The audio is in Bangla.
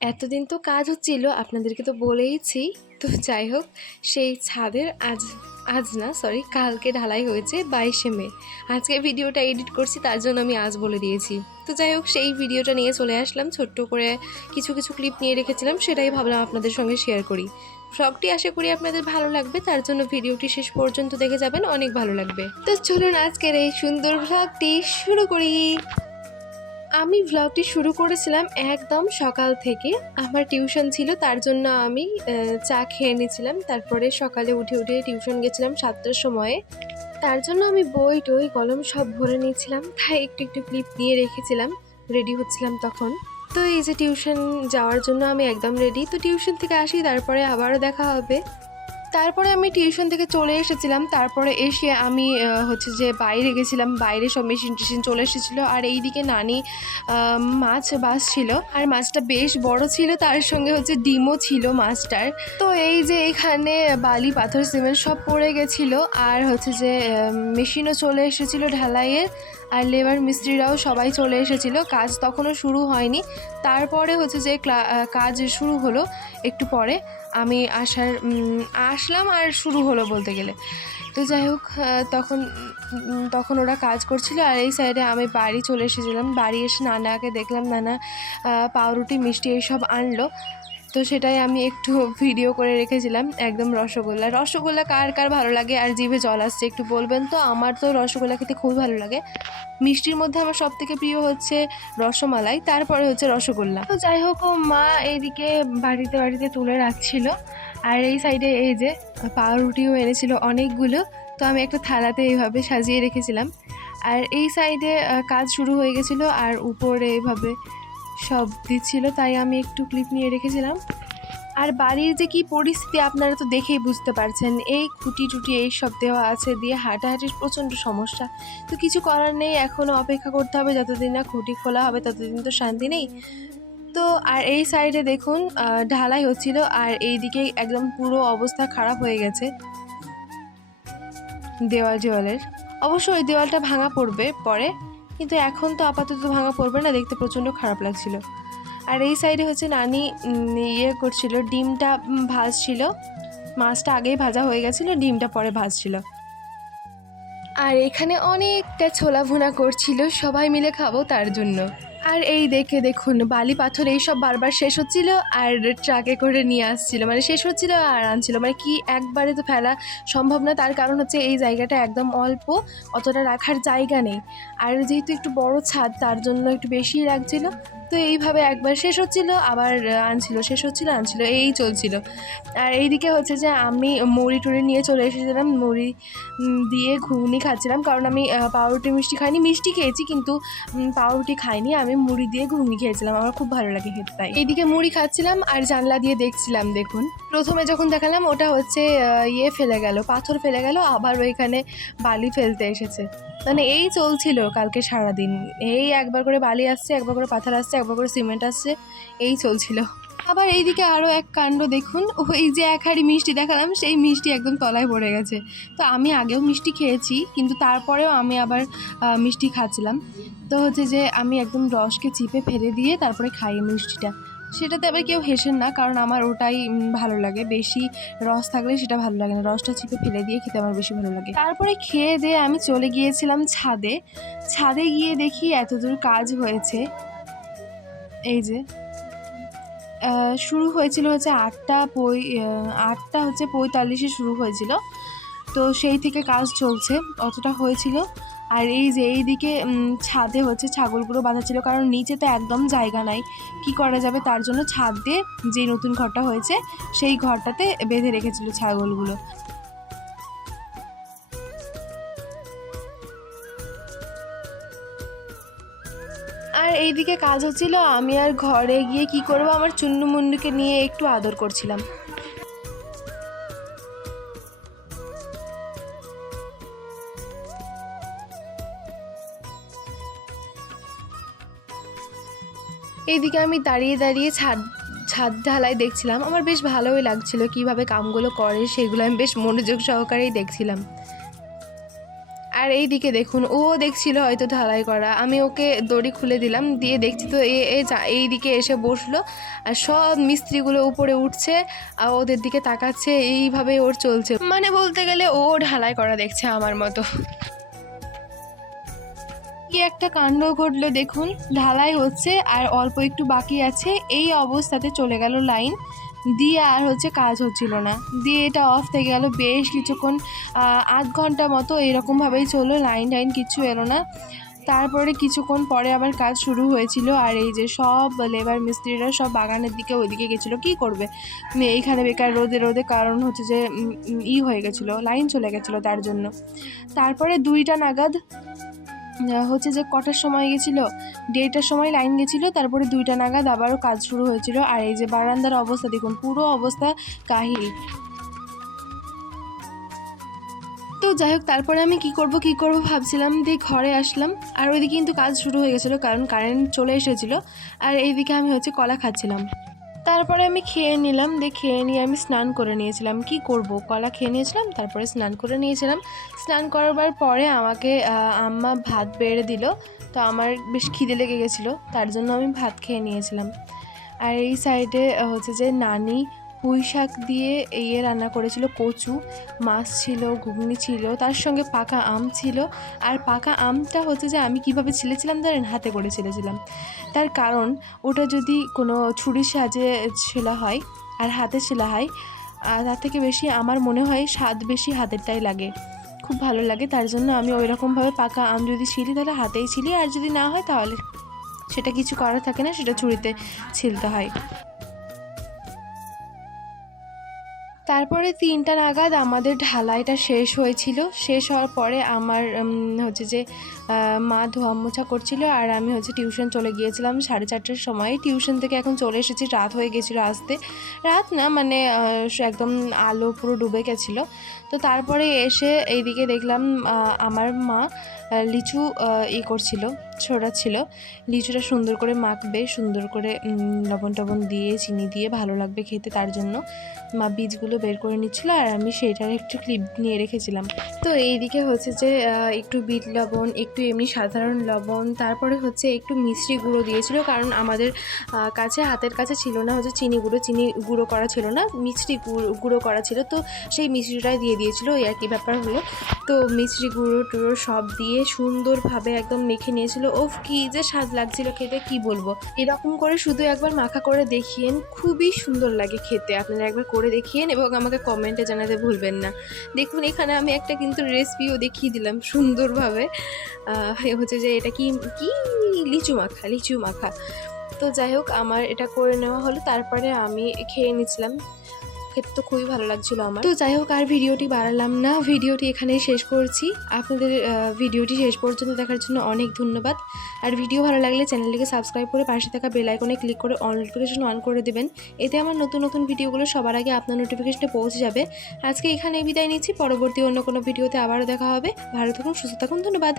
এতদিন তো কাজ হচ্ছিল, আপনাদেরকে তো বলেইছি। তো যাই হোক, সেই ছাদের আজ আজ না সরি কালকে ঢালাই হয়েছে 22শে মে। আজকে ভিডিওটা এডিট করছি, তার জন্য আমি আজ বলে দিয়েছি। তো যাই হোক, সেই ভিডিওটা নিয়ে চলে আসলাম, ছোট্ট করে কিছু কিছু ক্লিপ নিয়ে রেখেছিলাম, সেটাই ভাবলাম আপনাদের সঙ্গে শেয়ার করি। ভ্লগটি আশা করি আপনাদের ভালো লাগবে, তার জন্য ভিডিওটি শেষ পর্যন্ত দেখে যাবেন, অনেক ভালো লাগবে। তো চলুন আজকের এই সুন্দর ভ্লগটি শুরু করি। আমি ভ্লগটি শুরু করেছিলাম একদম সকাল থেকে। আমার টিউশন ছিল, তার জন্য আমি চা খেয়ে নিয়েছিলাম। তারপরে সকালে উঠে টিউশন গেছিলাম 7টার সময়ে। তার জন্য আমি বই টই কলম সব ভরে নিয়েছিলাম, তাই একটু একটু ক্লিপ নিয়ে রেখেছিলাম, রেডি হচ্ছিলাম তখন। তো এই যে টিউশন যাওয়ার জন্য আমি একদম রেডি। তো টিউশন থেকে আসি, তারপরে আবারও দেখা হবে। তারপরে আমি টিউশন থেকে চলে এসেছিলাম। তারপরে এসে আমি হচ্ছে যে বাইরে গেছিলাম, বাইরে সব মেশিন টেশিন চলে এসেছিলো। আর এইদিকে নানি মাছ বাছছিল, আর মাছটা বেশ বড় ছিল, তার সঙ্গে হচ্ছে ডিমও ছিল মাছটার। তো এই যে এখানে বালি পাথর সিমেন্ট সব পড়ে গেছিলো, আর হচ্ছে যে মেশিনও চলে এসেছিলো ঢালাইয়ের, আর লেবার মিস্ত্রিরাও সবাই চলে এসেছিলো। কাজ তখনও শুরু হয়নি। তারপরে হচ্ছে যে কাজ শুরু হলো একটু পরে। আমি আসলাম আর শুরু হলো বলতে গেলে। তো যাই হোক, তখন ওরা কাজ করছিল, আর এই সাইডে আমি বাড়ি চলে এসেছিলাম। বাড়ি এসে নানাকে দেখলাম, নানা পাউরুটি মিষ্টি এইসব আনলো। তো সেটাই আমি একটু ভিডিও করে রেখেছিলাম। একদম রসগোল্লা কার কার ভালো লাগে আর জিভে জল আসছে একটু বলবেন তো। আমার তো রসগোল্লা খেতে খুবই ভালো লাগে। মিষ্টির মধ্যে আমার সব থেকে প্রিয় হচ্ছে রসমালাই, তারপরে হচ্ছে রসগোল্লা। তো যাই হোক, ও মা এইদিকে বাড়িতে তুলে রাখছিল, আর এই সাইডে এই যে পাউরুটিও এনেছিল অনেকগুলো। তো আমি একটা থালাতে এইভাবে সাজিয়ে রেখেছিলাম। আর এই সাইডে কাজ শুরু হয়ে গেছিলো, আর উপরে এইভাবে সব দিচ্ছিল, তাই আমি একটু ক্লিপ নিয়ে রেখেছিলাম। আর বাড়ির যে কী পরিস্থিতি আপনারা তো দেখেই বুঝতে পারছেন। এই খুঁটি টুটি এই সব দেওয়া আছে, দিয়ে হাঁটাহাঁটির প্রচণ্ড সমস্যা। তো কিছু করার নেই, এখনও অপেক্ষা করতে হবে যতদিন না খুঁটি খোলা হবে, ততদিন তো শান্তি নেই। তো আর এই সাইডে দেখুন ঢালাই হচ্ছিল, আর এইদিকে একদম পুরো অবস্থা খারাপ হয়ে গেছে দেওয়ালের। অবশ্য ওই দেওয়ালটা ভাঙা পড়বে পরে, কিন্তু এখন তো আপাতত ভাঙা পড়বে না, দেখতে প্রচণ্ড খারাপ লাগছিল। আর এই সাইডে হচ্ছে নানি করছিল, ডিমটা ভাজছিল। মাছটা আগেই ভাজা হয়ে গেছিলো, ডিমটা পরে ভাজছিল। আর এখানে অনেকটা ছোলা ভুনা করছিল, সবাই মিলে খাবো তার জন্য। আর এই দেখুন বালি পাথর এইসব বারবার শেষ হচ্ছিল, আর ট্রাকে করে নিয়ে আসছিল, মানে শেষ হচ্ছিল আর আনছিল, মানে কি একবারে তো ফেলা সম্ভব না। তার কারণ হচ্ছে এই জায়গাটা একদম অল্প, অতটা রাখার জায়গা নেই। আর যেহেতু একটু বড় ছাদ, তার জন্য একটু বেশিই রাখছিল। তো এইভাবে একবার শেষ হচ্ছিল আবার আনছিল, শেষ হচ্ছিল আনছিল, এই চলছিল। আর এইদিকে হচ্ছে যে আমি মুড়ি টুড়ি নিয়ে চলে এসেছিলাম, মুড়ি দিয়ে ঘুগনি খাচ্ছিলাম, কারণ আমি পাউরুটি মিষ্টি খাইনি। মিষ্টি খেয়েছি কিন্তু পাউরুটি খাইনি, আমি মুড়ি দিয়ে ঘুগনি খেয়েছিলাম, আমার খুব ভালো লাগে খেতে। তাই এইদিকে মুড়ি খাচ্ছিলাম আর জানলা দিয়ে দেখছিলাম। দেখুন প্রথমে যখন দেখালাম ওটা হচ্ছে ফেলে গেল, পাথর ফেলে গেল, আবার ওইখানে বালি ফেলতে এসেছে। মানে এই চলছিল কালকে সারাদিন। এই একবার করে বালি আসছে, একবার করে পাথর আসছে, একবার করে সিমেন্ট আসছে, এই চলছিল। আবার এইদিকে আরও এক কাণ্ড দেখুন, ওই যে এক হাঁড়ি মিষ্টি দেখালাম, সেই মিষ্টি একদম তলায় পড়ে গেছে। তো আমি আগেও মিষ্টি খেয়েছি, কিন্তু তারপরেও আমি আবার মিষ্টি খাচ্ছিলাম। তো হচ্ছে যে আমি একদম রসকে চিপে ফেলে দিয়ে তারপরে খাই মিষ্টিটা। সেটাতে আবার কেউ হেসেন না, কারণ আমার ওটাই ভালো লাগে। বেশি রস থাকলে সেটা ভালো লাগে না, রসটা চিপে ফেলে দিয়ে খেতে আমার বেশি ভালো লাগে। তারপরে খেয়ে দিয়ে আমি চলে গিয়েছিলাম ছাদে গিয়ে দেখি এতদূর কাজ হয়েছে। এই যে শুরু হয়েছিল হচ্ছে 8টা হচ্ছে 45-এ শুরু হয়েছিল। তো সেই থেকে কাজ চলছে, অতটা হয়েছিল। আর এই যে এইদিকে ছাদে হচ্ছে ছাগলগুলো বাঁধা ছিল, কারণ নিচে তো একদম জায়গা নাই, কি করা যাবে, তার জন্য ছাদ দিয়ে যে নতুন ঘরটা হয়েছে সেই ঘরটাতে বেঁধে রেখেছিল ছাগলগুলো। আর এইদিকে কাজ হচ্ছিল, আমি আর ঘরে গিয়ে কি করব, আমার চুন্নু মুন্নুকে নিয়ে একটু আদর করছিলাম। এইদিকে আমি দাঁড়িয়ে ছাদ ঢালাই দেখছিলাম, আমার বেশ ভালোই লাগছিল কিভাবে কামগুলো করে, সেগুলো আমি বেশ মনোযোগ সহকারেই দেখছিলাম। আর এই দিকে দেখুন, ও দেখছিল হয়তো ঢালাই করা, আমি ওকে দড়ি খুলে দিলাম, দিয়ে দেখছি তো এই দিকে এসে বসলো আর সব মিস্ত্রিগুলো উপরে উঠছে আর ওদের দিকে তাকাচ্ছে, এইভাবে ওর চলছে, মানে বলতে গেলে ও ঢালাই করা দেখছে আমার মতো। কি একটা কাণ্ড ঘটলো দেখুন, ঢালাই হচ্ছে আর অল্প একটু বাকি আছে, এই অবস্থাতে চলে গেল লাইন দিয়ে, আর কাজ হচ্ছিল না, দিয়ে এটা অফ থেকে গেল বেশ কিছুক্ষণ, 8 ঘন্টা মতো এরকমভাবেই চললো, লাইন কিছু এলো না। তারপরে কিছুক্ষণ পরে আবার কাজ শুরু হয়েছিল, আর এই যে সব লেবার মিস্ত্রিরা সব বাগানের দিকে ওইদিকে গেছিলো, কি করবে এইখানে বেকার রোদে রোদে, কারণ যে হয়ে গেছিলো, লাইন চলে গেছিলো তার জন্য। তারপরে 2টা নাগাদ যে কটার সময় গেছিলো, 1:30টার সময় লাইন গেছিলো, তারপরে 2টা নাগাদ আবারও কাজ শুরু হয়েছিল। আর এই যে বারান্দার অবস্থা দেখুন, পুরো অবস্থা কাহিল। তো যাই হোক, তারপরে আমি কি করব ভাবছিলাম, দিয়ে ঘরে আসলাম, আর ওইদিকে কিন্তু কাজ শুরু হয়ে গেছিলো, কারণ কারেন্ট চলে এসেছিলো। আর এইদিকে আমি কলা খাচ্ছিলাম। তারপরে আমি খেয়ে নিলাম, দিয়ে খেয়ে নিয়ে আমি স্নান করে নিয়েছিলাম। কি করব, কলা খেয়ে নিয়েছিলাম, তারপরে স্নান করে নিয়েছিলাম। স্নান করবার পরে আমাকে আম্মা ভাত বেড়ে দিল, তো আমার বেশ খিদে লেগে গেছিলো, তার জন্য আমি ভাত খেয়ে নিয়েছিলাম। আর এই সাইডে যে নানি পুঁই শাক দিয়ে রান্না করেছিল, কচু, মাছ ছিল, ঘুগনি ছিল, তার সঙ্গে পাকা আম ছিল। আর পাকা আমটা যে আমি কিভাবে ছিলেছিলাম জানেন, হাতে করে ছিলেছিলাম। তার কারণ ওটা যদি কোনো ছুরির সাহায্যে ছেলা হয় আর হাতে ছেলা হয়, তার থেকে বেশি আমার মনে হয় স্বাদ বেশি হাতেরটাই লাগে, খুব ভালো লাগে। তার জন্য আমি ওই রকমভাবে পাকা আম যদি ছিলি তাহলে হাতেই ছিলি, আর যদি না হয় তাহলে সেটা কিছু করার থাকে না, সেটা ছুরিতে ছিলতে হয়। তারপরে 3টা নাগাদ আমাদের ঢালাইটা শেষ হয়েছিল। শেষ হওয়ার পরে আমার যে মা ধোয়া মোছা করছিল, আর আমি টিউশন চলে গিয়েছিলাম 4:30টার সময়। টিউশন থেকে এখন চলে এসেছি, রাত হয়ে গেছিলো আসতে, রাত না মানে একদম আলো পুরো ডুবে গেছিলো। তো তারপরে এসে এইদিকে দেখলাম আমার মা লিচু করছিল, ছড়াচ্ছিল। লিচুটা সুন্দর করে মাখবে, সুন্দর করে লবণ টবণ দিয়ে, চিনি দিয়ে, ভালো লাগবে খেতে, তার জন্য মা বীজগুলো বের করে নিচ্ছিল, আর আমি সেইটার একটু ক্লিপ নিয়ে রেখেছিলাম। তো এইদিকে যে একটু বিট লবণ, একটু এমনি সাধারণ লবণ, তারপরে একটু মিষ্টি গুঁড়ো দিয়েছিল, কারণ আমাদের হাতের কাছে ছিল না চিনি গুঁড়ো করা ছিল না, মিষ্টি গুঁড়ো করা ছিল, তো সেই মিষ্টিটাই দিয়ে দিয়েছিল, ওই একই ব্যাপার হলো। তো মিষ্টি গুঁড়ো টুড়ো সব দিয়ে সুন্দরভাবে একদম মেখে নিয়েছিল। ওফ, কি যে স্বাদ লাগছিল খেতে, কি বলবো। এরকম করে শুধু একবার মাখা করে দেখিয়েন, খুবই সুন্দর লাগে খেতে, আপনারা একবার করে দেখিয়েন এবং আমাকে কমেন্টে জানাতে ভুলবেন না। দেখুন, এখানে আমি একটা কিন্তু রেসিপিও দেখিয়ে দিলাম সুন্দরভাবে, যে এটা কি লিচু মাখা। তো যাই হোক, আমার এটা করে নেওয়া হলো, তারপরে আমি খেয়ে নিচ্ছিলাম, খেতে তো খুবই ভালো লাগছিলো আমার। তো যাই হোক, আর ভিডিওটি বাড়ালাম না, ভিডিওটি এখানেই শেষ করছি। আপনাদের ভিডিওটি শেষ পর্যন্ত দেখার জন্য অনেক ধন্যবাদ। আর ভিডিও ভালো লাগলে চ্যানেলটিকে সাবস্ক্রাইব করে পাশে থাকা বেল আইকনে ক্লিক করে অল নোটিফিকেশন অন করে দেবেন, এতে আমার নতুন ভিডিওগুলো সবার আগে আপনার নোটিফিকেশনে পৌঁছে যাবে। আজকে এখানেই বিদায় নিচ্ছি, পরবর্তী অন্য কোনো ভিডিওতে আবারও দেখা হবে। ভালো থাকুন, সুস্থ থাকুন, ধন্যবাদ।